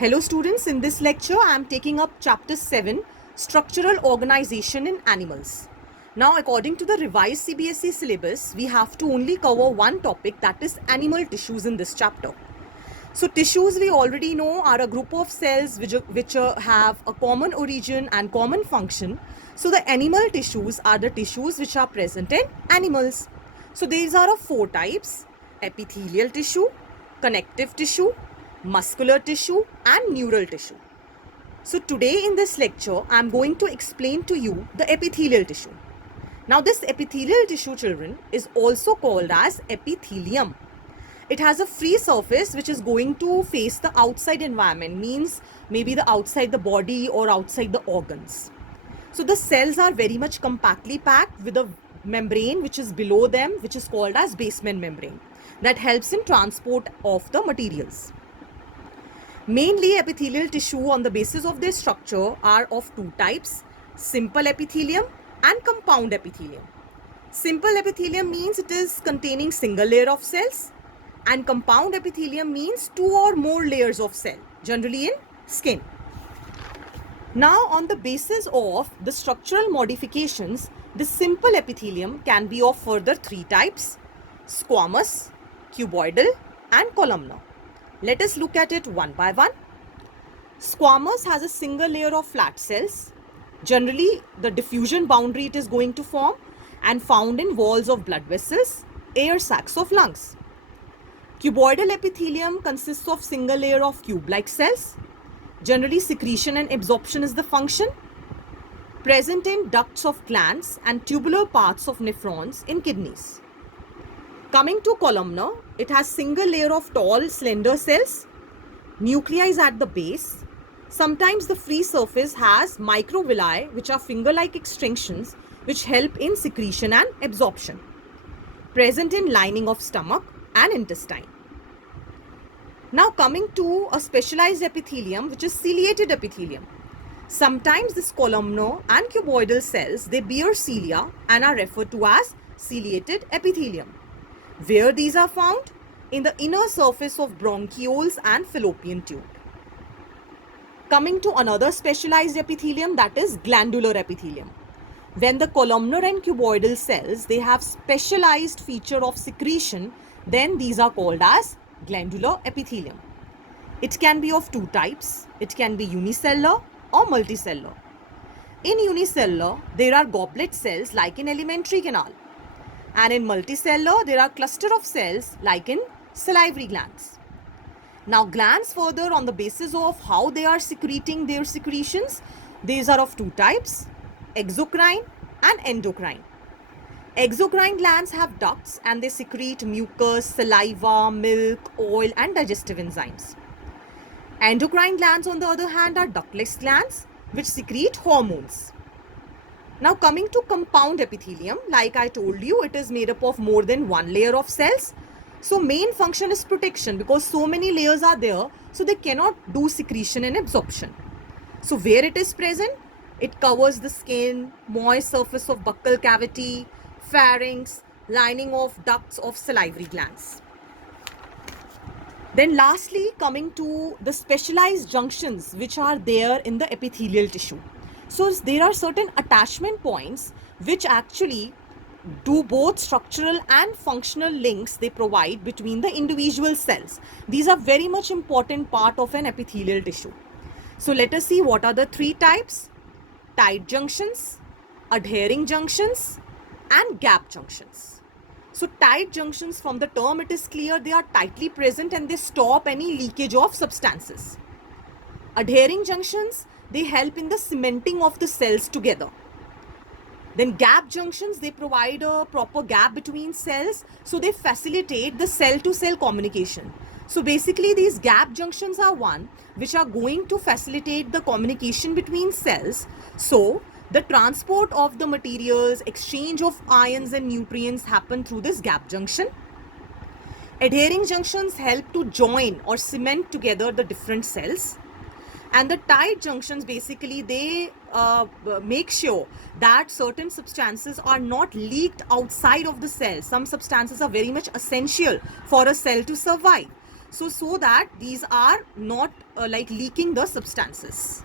Hello students, in this lecture I am taking up chapter 7, Structural Organization in Animals. Now according to the revised CBSE syllabus, we have to only cover one topic, that is animal tissues in this chapter. So tissues we already know are a group of cells which have a common origin and common function. So the animal tissues are the tissues which are present in animals. So these are of four types: epithelial tissue, connective tissue, muscular tissue and neural tissue. So today in this lecture I am going to explain to you the epithelial tissue. Now this epithelial tissue, children, is also called as epithelium. It has a free surface which is going to face the outside environment, means maybe the outside the body or outside the organs. So the cells are very much compactly packed with a membrane which is below them, which is called as basement membrane, that helps in transport of the materials. Mainly epithelial tissue on the basis of their structure are of two types: simple epithelium and compound epithelium. Simple epithelium means it is containing single layer of cells, and compound epithelium means two or more layers of cell, generally in skin. Now on the basis of the structural modifications, the simple epithelium can be of further three types: squamous, cuboidal and columnar. Let us look at it one by one. Squamous has a single layer of flat cells. Generally, the diffusion boundary it is going to form and found in walls of blood vessels, air sacs of lungs. Cuboidal epithelium consists of single layer of cube-like cells. Generally, secretion and absorption is the function. Present in ducts of glands and tubular parts of nephrons in kidneys. Coming to columnar, it has single layer of tall, slender cells. Nuclei is at the base. Sometimes the free surface has microvilli, which are finger-like extensions which help in secretion and absorption. Present in lining of stomach and intestine. Now coming to a specialized epithelium, which is ciliated epithelium. Sometimes this columnar and cuboidal cells, they bear cilia and are referred to as ciliated epithelium. Where these are found? In the inner surface of bronchioles and fallopian tube. Coming to another specialized epithelium, that is glandular epithelium. When the columnar and cuboidal cells, they have specialized feature of secretion, then these are called as glandular epithelium. It can be of two types. It can be unicellular or multicellular. In unicellular, there are goblet cells like in alimentary canal. And in multicellular, there are cluster of cells like in salivary glands. Now glands, further on the basis of how they are secreting their secretions, these are of two types: exocrine and endocrine. Exocrine glands have ducts and they secrete mucus, saliva, milk, oil and digestive enzymes. Endocrine glands, on the other hand, are ductless glands which secrete hormones. Now coming to compound epithelium, like I told you, it is made up of more than one layer of cells. So main function is protection, because so many layers are there, so they cannot do secretion and absorption. So where it is present, it covers the skin, moist surface of buccal cavity, pharynx, lining of ducts of salivary glands. Then lastly, coming to the specialized junctions which are there in the epithelial tissue. So there are certain attachment points which actually do both structural and functional links they provide between the individual cells. These are very much important part of an epithelial tissue. So let us see what are the three types: tight junctions, adhering junctions and gap junctions. So tight junctions, from the term it is clear, they are tightly present and they stop any leakage of substances. Adhering junctions, they help in the cementing of the cells together. Then gap junctions, they provide a proper gap between cells, so they facilitate the cell to cell communication. So basically these gap junctions are one which are going to facilitate the communication between cells. So the transport of the materials, exchange of ions and nutrients happen through this gap junction. Adhering junctions help to join or cement together the different cells. And the tight junctions, basically they make sure that certain substances are not leaked outside of the cell. Some substances are very much essential for a cell to survive. so that these are not like leaking the substances.